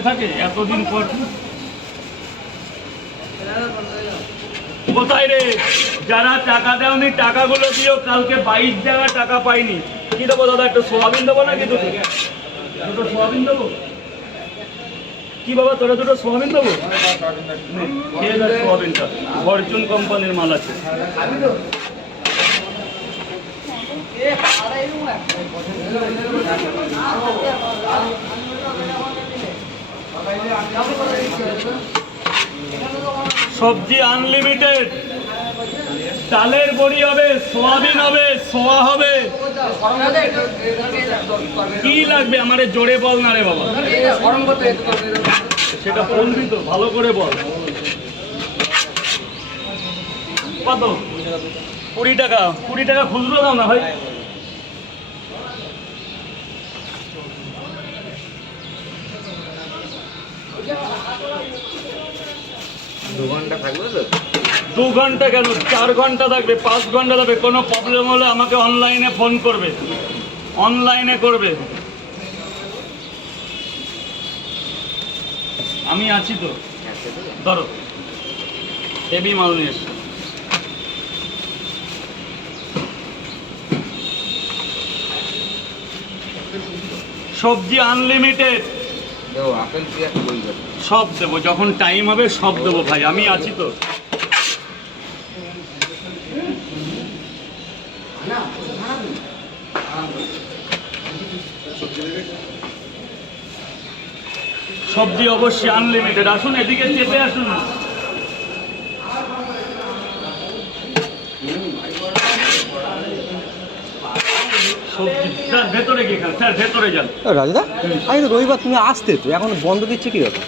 মনে থাকে এতদিন পর। কোথায় রে? যারা টাকা দেওনি, টাকাগুলো দিও কালকে বাইশ জায়গা টাকা পাইনি। কি দেবো দাদা, একটু সোয়াবিন দেবো নাকি দুটো? দুটো সোয়াবিন দেবো? কি বাবা, তোরা দুটো সোয়াবিন দেবো? সোয়াবিনটা। ফরচুন কোম্পানির মাল আছে। সবজি আনলিমিটেড চালের বড়ি হবে, সোয়াবিন হবে, সোয়া হবে। কি লাগবে আমারে জোরে বল না রে বাবা। সেটা বলবি তো, ভালো করে বল। কত? কুড়ি টাকা। কুড়ি টাকা খুচরো দাও না ভাই? দু ঘণ্টা কেন? চার ঘণ্টা থাকবে, পাঁচ ঘণ্টা থাকবে। কোনো প্রবলেম হলে আমাকে অনলাইনে ফোন করবে। অনলাইনে করবে। আমি আছি তো। ধরো হেভি মাল নিয়ে। সবজি আনলিমিটেড সব দেবো, যখন টাইম হবে সব দেবো ভাই, আমি আছি তো। সবজি অবশ্যই আনলিমিটেড আসুন এদিকে চেপে আসুন। রাজদা আগে তো রবিবার তুমি আসতে তো এখন বন্ধ দিচ্ছে কি ব্যাপার?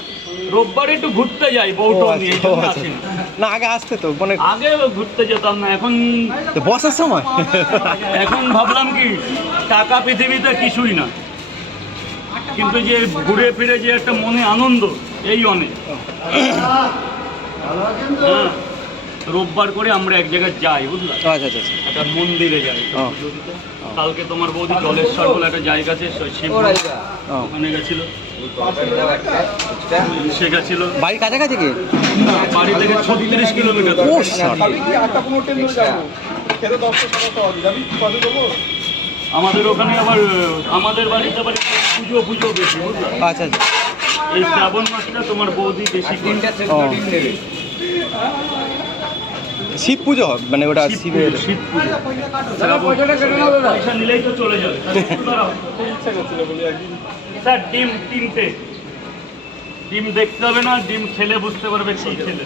রোববার একটু ঘুরতে যাই বউটো আচ্ছা, নিয়ে আচ্ছা। না। আগে আসতে তো মানে আগে ঘুরতে যেতাম না এখন তো বসার সময়? এখন ভাবলাম কি টাকা পৃথিবীতে কিছুই না। কিন্তু যে ঘুরে ফিরে যে একটা মনে আনন্দ এই অনেক। হ্যাঁ। রোববার করে আমরা এক জায়গায় যাই বুঝলা? আচ্ছা আচ্ছা আচ্ছা। একটা মন্দিরে যাই। কালকে তোমার বৌদি জলেশ্বর বলে একটা জায়গা আছে শিব। ওখানে গেছিল। সে গেছিল। বাড়ির কাছাকাছি কি? বাড়ি থেকে ছত্রিশ কিলোমিটার। আমাদের ওখানে আবার আমাদের বাড়িতে আবার পুজো পুজো বেশি আচ্ছা আচ্ছা। এই শ্রাবণ মাসটা তোমার বৌদি বেশি। তিনটা নেবে শিব পুজো হবে? মানে ওটা শিবের শিব পুজো। নিলেই তো চলে যাবে। স্যার ডিম তিনটে ডিম দেখতে হবে না ডিম খেলে বুঝতে পারবে কি খেলে।